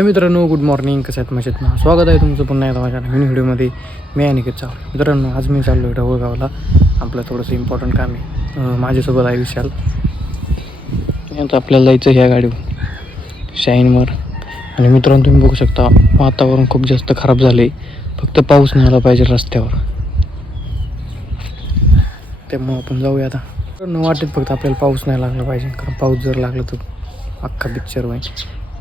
हाय मित्रांनो, good morning. कसं आहेत? मजेत ना? स्वागत आहे तुमचं पुन्हा एकदा माझ्या नवीन व्हिडिओमध्ये. मी अनिकेत चावले. मित्रांनो, आज मी चाललो आहे ढवळगावला. आपलं थोडंसं इम्पॉर्टंट काम आहे. माझ्यासोबत आहे विशाल. आता आपल्याला जायचं ह्या गाडीवर शाईनवर. आणि मित्रांनो, तुम्ही बघू शकता वातावरण खूप जास्त खराब झालं आहे. फक्त पाऊस नाही आला पाहिजे रस्त्यावर, त्यामुळं आपण जाऊया आता. न वाटेत फक्त आपल्याला पाऊस नाही लागला पाहिजे, कारण पाऊस जर लागला तर अख्खा पिक्चर होईल.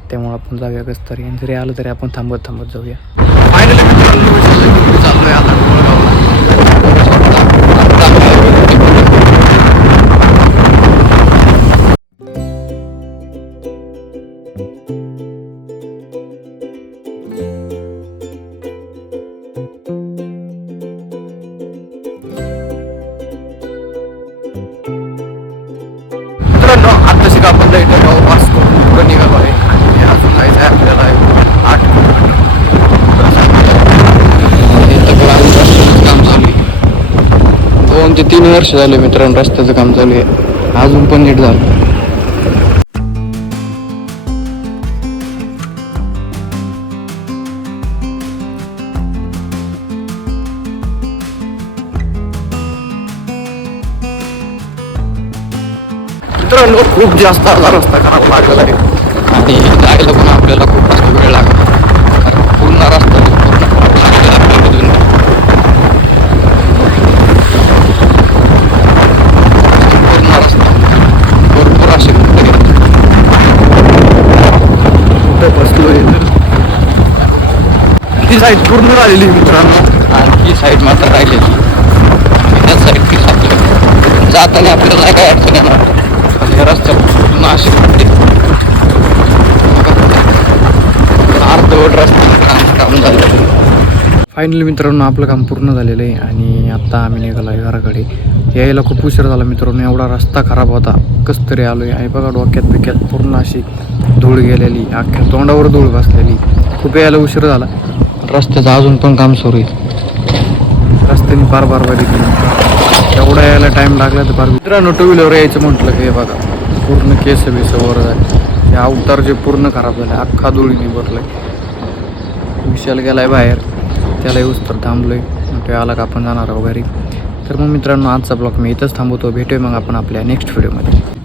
त्यामुळे आपण जाऊया कसं तरी, आणि जरी आलं तरी आपण थांबत थांबत जाऊया. फायनली चाललोय आता मित्रांनो, आत्ताशी आपण जायचं पास करून पुढं निघालो आहे. आणि अजून जायचं आहे आपल्याला 8 किलोमीटर. काम चालू आहे. 2 ते 3 वर्ष झाले मित्रांनो रस्त्याचं काम चालू आहे. अजून पण नीट झालं. मित्रांनो, खूप जास्त रस्ता खराब लागलेला आहे आणि जायला पण आपल्याला खूप जास्त वेळ लागला, कारण पूर्ण रस्ता भरपूर असे कुठे बसलोय. ही साईड पूर्ण राहिलेली मित्रांनो, आणि ही साईड मात्र राहिलेली. त्या साईड जाताना आपल्याला काय अडचण येणार. रस्त्यावर नाशिक अर्धवट रस्ता काम झालं. फायनली मित्रांनो, आपलं काम पूर्ण झालेलं आहे आणि आत्ता आम्ही निघालो आहे घराकडे. यायला खूप उशीर झाला मित्रांनो, एवढा रस्ता खराब होता. कसं तरी आलो आहे. आणि बघा, डोक्यात बिक्यात पूर्ण अशी धूळ गेलेली, अख्ख्या तोंडावर धूळ बसलेली. खूप यायला उशीर झाला. रस्त्याचं अजून पण काम सुरू आहे. रस्त्याने फार बारबारी केली. एवढा यायला टाईम लागला तर फार. मित्रांनो, टू व्हीलर यायचं म्हटलं की बघा पूर्ण केस बेस वर झाले. हे अवतार जे पूर्ण खराब झाले, अख्खा धुळीने भरलं आहे. विशाल गेला आहे बाहेर, त्याला येऊच तर थांबलो आहे. ते आला का आपण जाणार आहोत घरी. तर मग मित्रांनो, आजचा ब्लॉग मी इथंच थांबवतो. भेटूया मग आपण आपल्या नेक्स्ट व्हिडिओमध्ये.